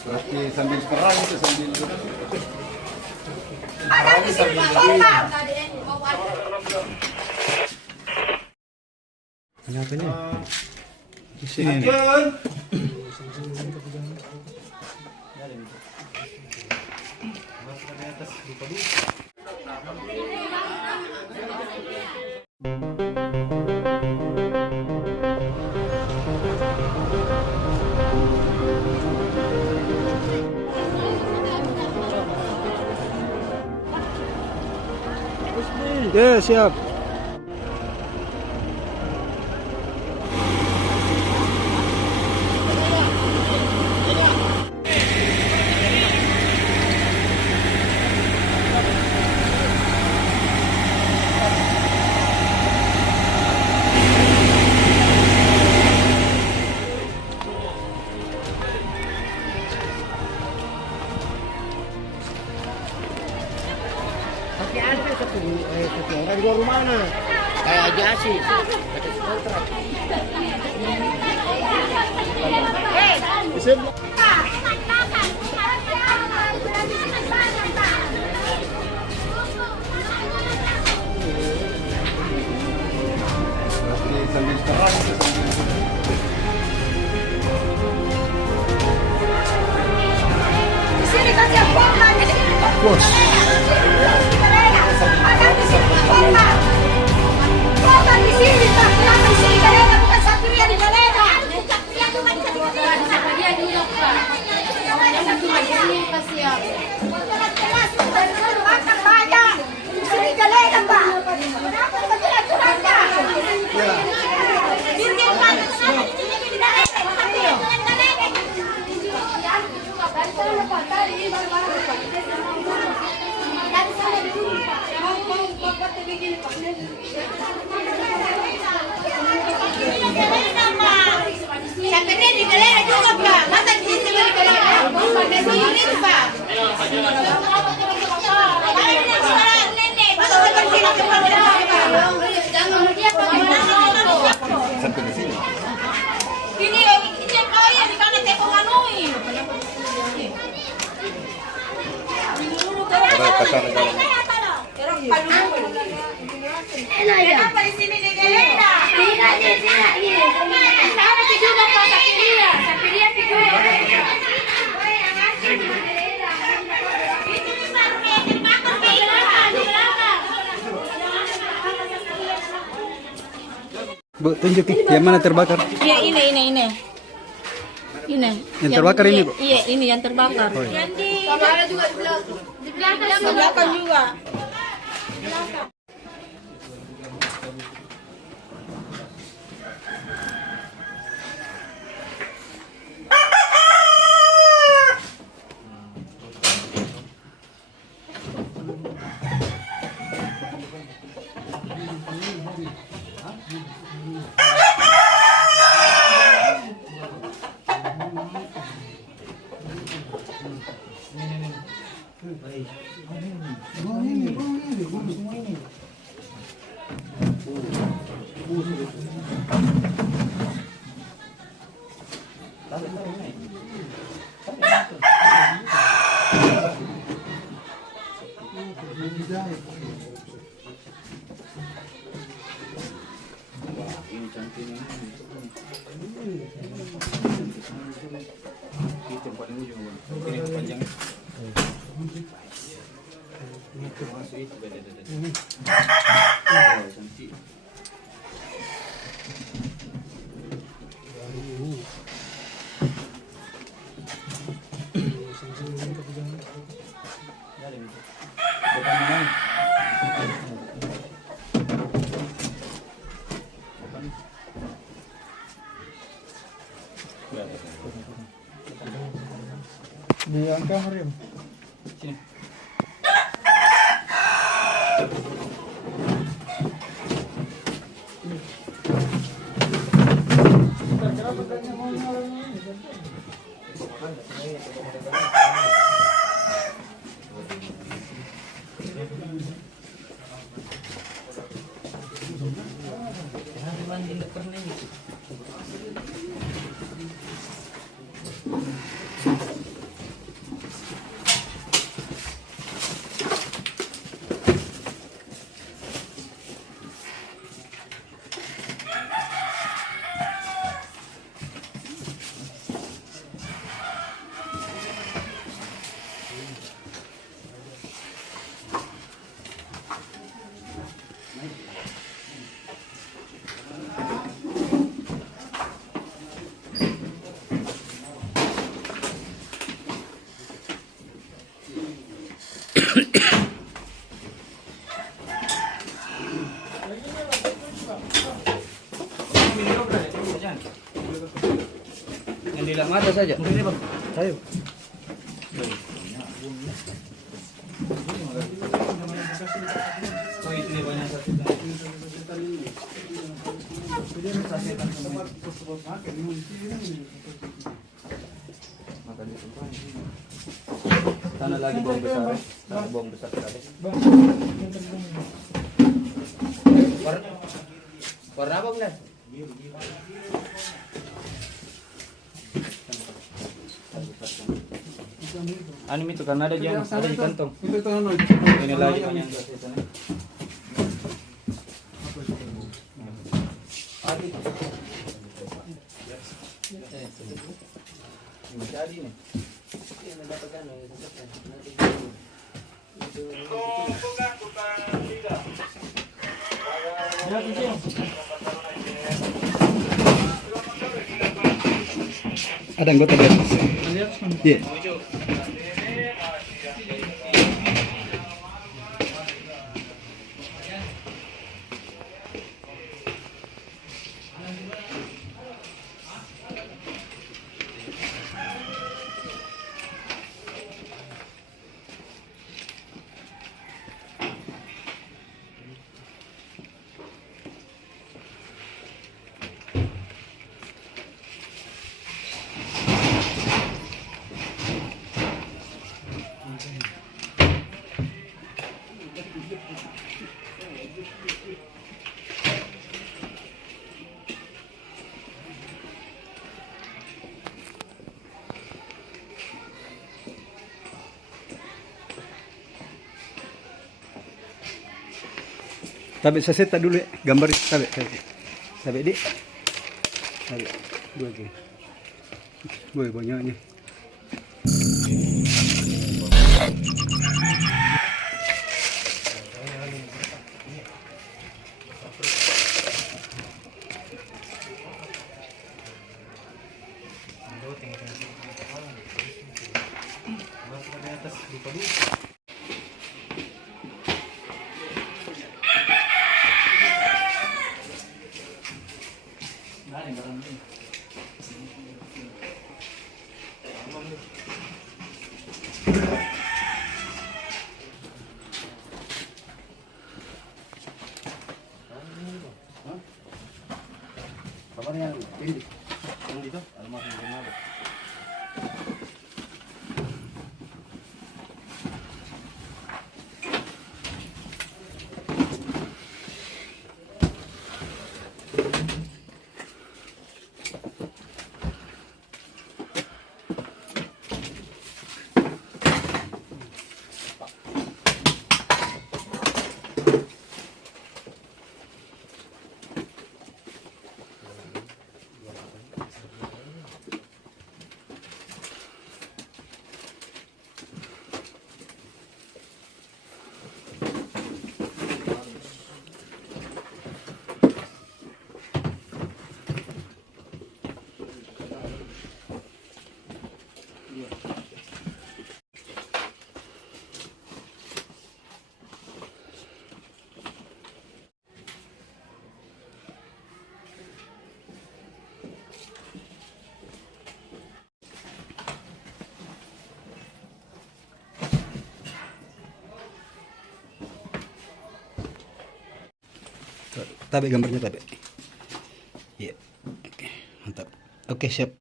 Berarti sambil perang itu sambil Kenapa ini? Di sini. Ya, siap. Tapi ada satu orang jual rumahnya kayak aja sih ada kontrak. berarti sambil perang itu sambil Di sini kasih pompa, di sini Bos. ada di sini pompa. Pompa di sini, Pak. Kenapa di sini galera bukan Satria di galera? Satria cuma di sini. Dia dulu, Pak. Yang satu di sini kasihan. Jelas, dari dulu makan banyak. Di sini galera, Pak. Kenapa tidak aturannya? Bikin Pak, kenapa di sini di galera? Satria bukan galera. Dari sana, Pak. Dari ini baru-baru, Pak. Dari sana dulu, Pak. Mau Bapak begini, Pak. Sampai di galera juga, Pak. Masa di sini di galera? Di sini, Pak. sampai di sini. Ini kau yang di mana tepung anui. Kenapa di sini di galera? Sama juga Pak Sapiria. Sapiria juga. Bu, tunjukin yang mana terbakar. Iya ini. Ini. Yang terbakar ini, Bu? Iya, ini yang terbakar. Oh, iya. Yang di ada juga di belakang. Di belakang juga. Di angka Harim. Sini. Yang di dalam ada saja. Mungkin bang. Ayo. Oh ini banyak saset. Sana lagi bawang besar. Sana bawang besar tadi. Warna apa benar? Ano itu karena ada di kantong. Ito ano. Ini lagi banyak sasetan. Jadi nih. Ada anggota di atas. Iya. Tabi sa seta dulu ya, gambar tabi. Tabi di. Tabi. Dua lagi. Boy banyaknya. Kamarnya ini yang itu almarhum Ronaldo. Tabi gambarnya tabi. Iya. Oke, mantap. Oke, siap.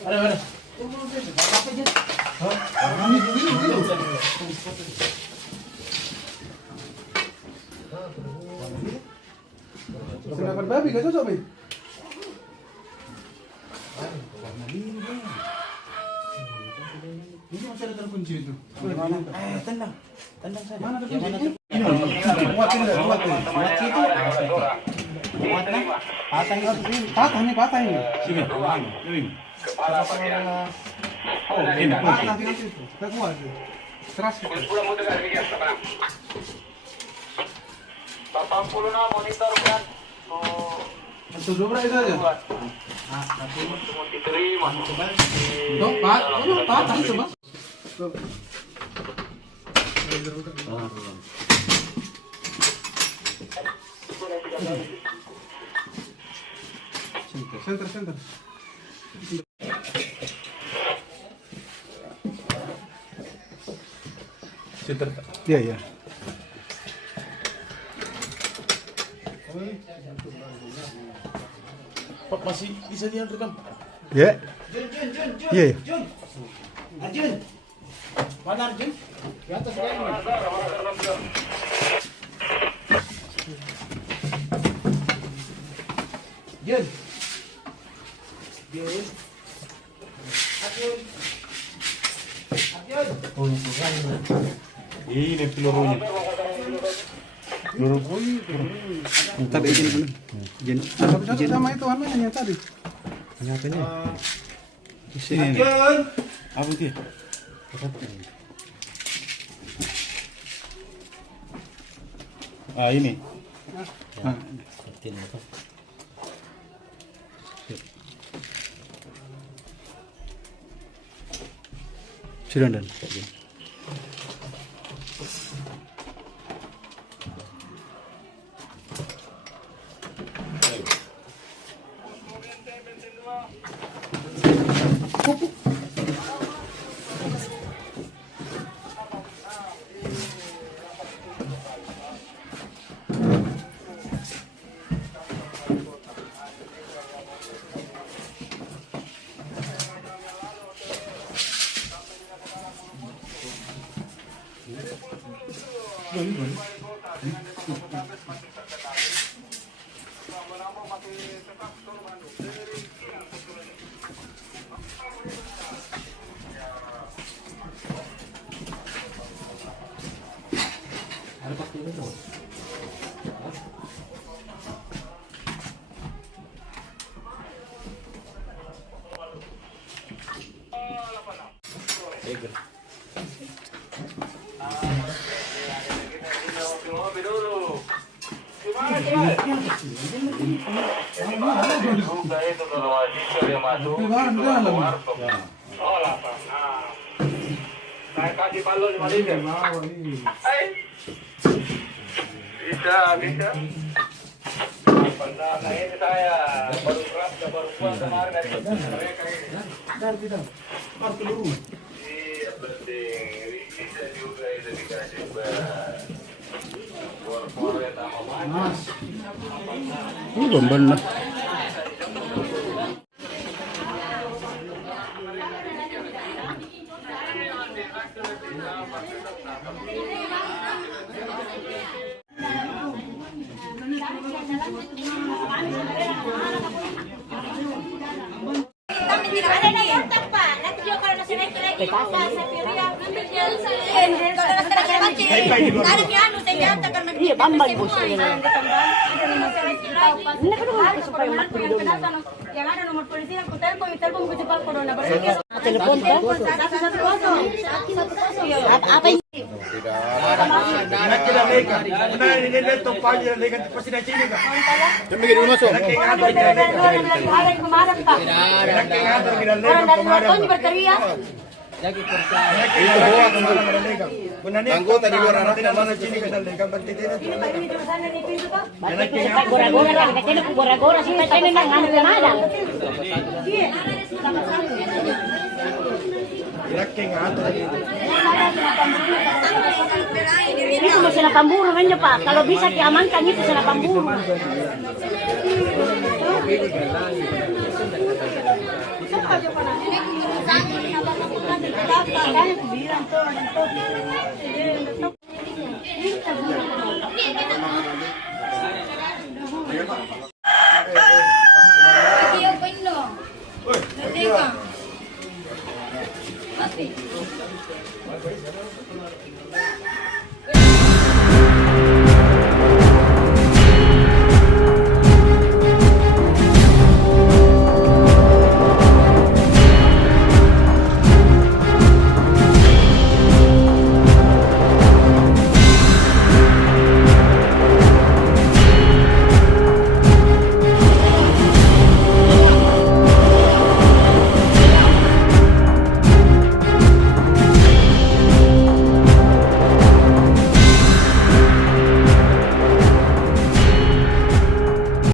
Ada. Senapan babi gak cocok, Bin? Ini masih ada terkunci itu. Tenang saja. Mana terkunci? Ini Muat ini, muat. Muat itu muat nah. Patah nih, patah ini. Sini. Ini. Oh, ini patah nanti itu. Enggak kuat itu. Keras itu. Monitor kan. Satu dua itu aja. Diterima. Tuh, patah itu, Bang. Center. Iya. Pak masih bisa direkam. Ya. Iya. Arjun. Mana Arjun? Di atas dia ini. Jun. Ini pelurunya. Tapi izin. Satu sama itu yang tadi. Apanya? Sini. Apa dia? Ini. Sudah dan. Saya kasih balon 5 liter. Bisa. Pernah ini saya baru keras, baru kuat kemarin dari mereka ini. Iya penting, bisa juga itu dikasih buat sama Mas. Benar. Yang ada nomor polisi aku telepon mau cepat corona. Telepon apa ini? Berteriak. Anggota di luar anak mana sini ke dalam gambar titik itu. Gora-gora kan katanya gora-gora sih katanya nang anu ada. Laking ato lagi. Itu masih 80 kan Pak. Kalau bisa diamankan itu 80.